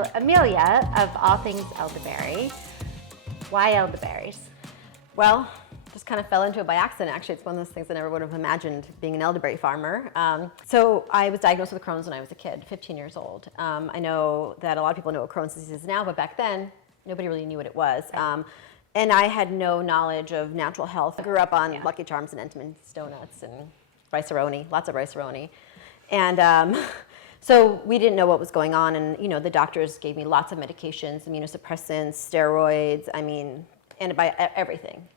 So Emilia, of all things elderberry, why elderberries? Well, just kind of fell into it by accident. Actually, it's one of those things I never would have imagined being an elderberry farmer. So I was diagnosed with Crohn's when I was a kid, 15 years old. I know that a lot of people know what Crohn's disease is now, but back then, nobody really knew what it was. And I had no knowledge of natural health. I grew up on Lucky Charms and Entenmann's donuts and rice-a-roni, lots of rice-a-roni. And so we didn't know what was going on. And, the doctors gave me lots of medications, immunosuppressants, steroids, everything.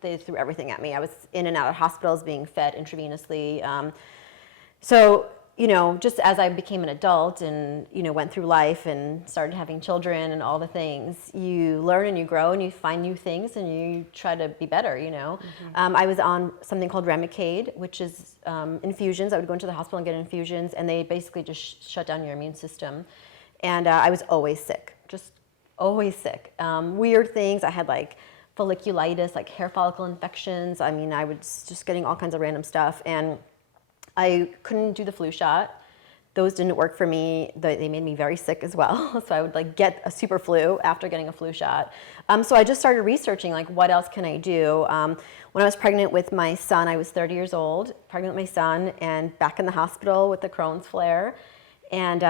They threw everything at me. I was in and out of hospitals being fed intravenously. So, just as I became an adult and, went through life and started having children and all the things, you learn and you grow and you find new things and you try to be better, I was on something called Remicade, which is infusions. I would go into the hospital and get infusions, and they basically just shut down your immune system. And I was always sick, just always sick. Weird things. I had folliculitis, hair follicle infections. I was just getting all kinds of random stuff. And I couldn't do the flu shot. Those didn't work for me. They made me very sick as well. So I would get a super flu after getting a flu shot. So I just started researching what else can I do. When I was pregnant with my son, I was 30 years old, pregnant with my son, and back in the hospital with the Crohn's flare. And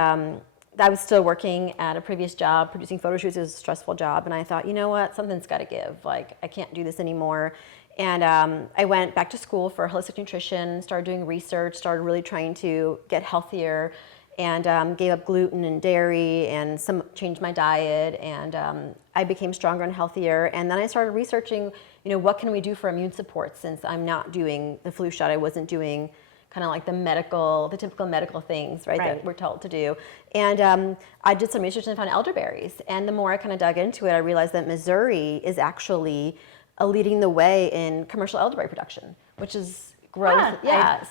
I was still working at a previous job, producing photo shoots. It was a stressful job. And I thought, you know what, something's got to give. I can't do this anymore. And I went back to school for holistic nutrition, started doing research, started really trying to get healthier, and gave up gluten and dairy and changed my diet. And I became stronger and healthier. And then I started researching, what can we do for immune support, since I'm not doing the flu shot. I wasn't doing kind of the typical medical things, right, that we're told to do. And I did some research and found elderberries. And the more I kind of dug into it, I realized that Missouri is actually leading the way in commercial elderberry production, which is growth.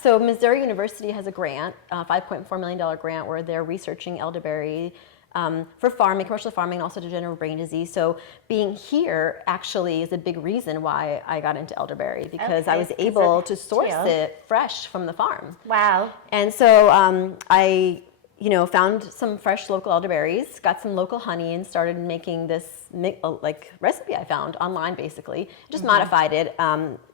So Missouri University has a grant, a $5.4 million grant, where they're researching elderberry for farming, commercial farming, and also degenerative brain disease. So being here actually is a big reason why I got into elderberry, because I was able to source it fresh from the farm. Wow. And so I found some fresh local elderberries, got some local honey, and started making this recipe I found online, basically. Just modified it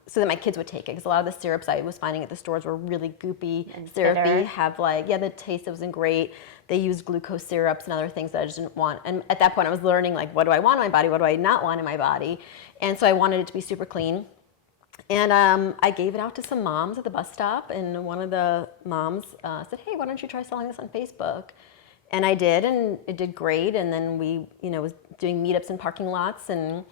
so that my kids would take it, because a lot of the syrups I was finding at the stores were really goopy and syrupy, bitter. The taste wasn't great. They used glucose syrups and other things that I just didn't want. And at that point I was learning, what do I want in my body, what do I not want in my body? And so I wanted it to be super clean. And I gave it out to some moms at the bus stop, and one of the moms said, "Hey, why don't you try selling this on Facebook?" And I did, and it did great. And then we, was doing meetups in parking lots, and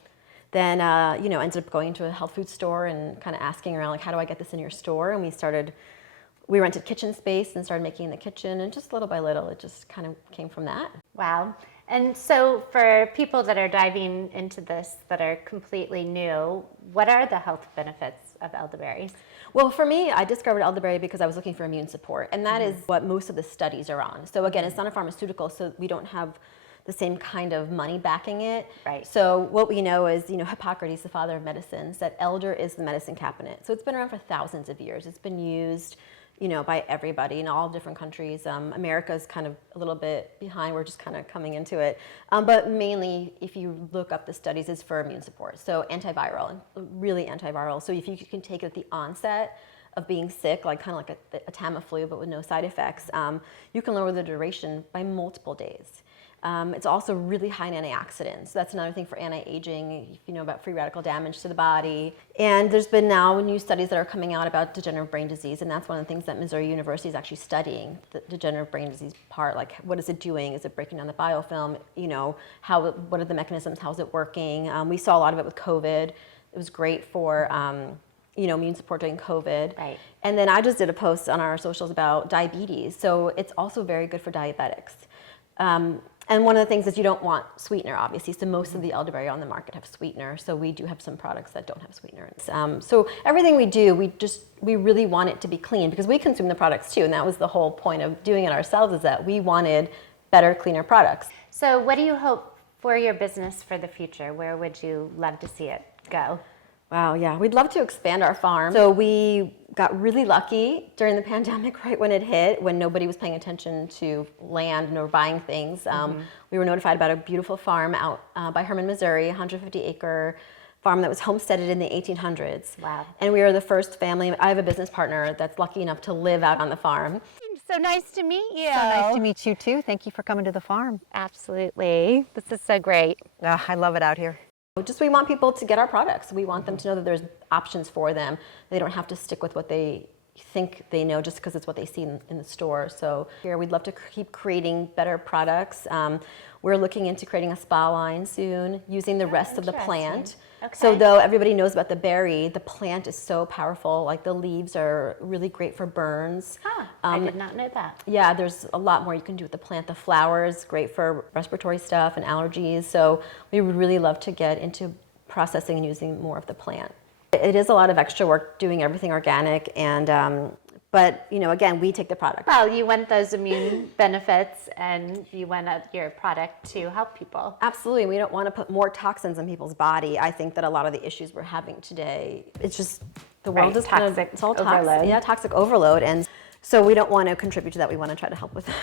then, ended up going to a health food store and kind of asking around, how do I get this in your store? And we rented kitchen space and started making in the kitchen, and just little by little, it just kind of came from that. Wow. And so for people that are diving into this that are completely new, what are the health benefits of elderberries? Well, for me, I discovered elderberry because I was looking for immune support, and that is what most of the studies are on. So again, it's not a pharmaceutical, so we don't have the same kind of money backing it. Right. So what we know is, Hippocrates, the father of medicine, said elder is the medicine cabinet. So it's been around for thousands of years. It's been used by everybody in all different countries. America's kind of a little bit behind. We're just kind of coming into it. But mainly, if you look up the studies, it's for immune support. So antiviral, really antiviral. So if you can take it at the onset of being sick, kind of like a Tamiflu, but with no side effects, you can lower the duration by multiple days. It's also really high in antioxidants. So that's another thing for anti-aging, if you know about free radical damage to the body. And there's been now new studies that are coming out about degenerative brain disease, and that's one of the things that Missouri University is actually studying, the degenerative brain disease part. What is it doing? Is it breaking down the biofilm? What are the mechanisms? How's it working? We saw a lot of it with COVID. It was great for immune support during COVID. Right. And then I just did a post on our socials about diabetes. So it's also very good for diabetics. And one of the things is you don't want sweetener, obviously. So most of the elderberry on the market have sweetener. So we do have some products that don't have sweetener. So everything we do, we really want it to be clean, because we consume the products too. And that was the whole point of doing it ourselves, is that we wanted better, cleaner products. So what do you hope for your business for the future? Where would you love to see it go? Wow, yeah, we'd love to expand our farm. So we got really lucky during the pandemic, right when it hit, when nobody was paying attention to land nor buying things. We were notified about a beautiful farm out by Herman, Missouri, 150-acre farm that was homesteaded in the 1800s. Wow. And we were the first family. I have a business partner that's lucky enough to live out on the farm. So nice to meet you. So nice to meet you too. Thank you for coming to the farm. Absolutely. This is so great. I love it out here. Just we want people to get our products. We want them to know that there's options for them. They don't have to stick with what they think they know just because it's what they see in the store. So here we'd love to keep creating better products. We're looking into creating a spa line soon using the rest of the plant. Okay. So though everybody knows about the berry, the plant is so powerful. Like the leaves are really great for burns. I did not know that. Yeah, there's a lot more you can do with the plant. The flowers, great for respiratory stuff and allergies. So we would really love to get into processing and using more of the plant. It is a lot of extra work doing everything organic, and but you know, again, we take the product. Well, you want those immune benefits, and you want your product to help people. Absolutely, we don't want to put more toxins in people's body. I think that a lot of the issues we're having today, it's just the world is kind of toxic it's all overload. toxic overload, and so we don't want to contribute to that. We want to try to help with that.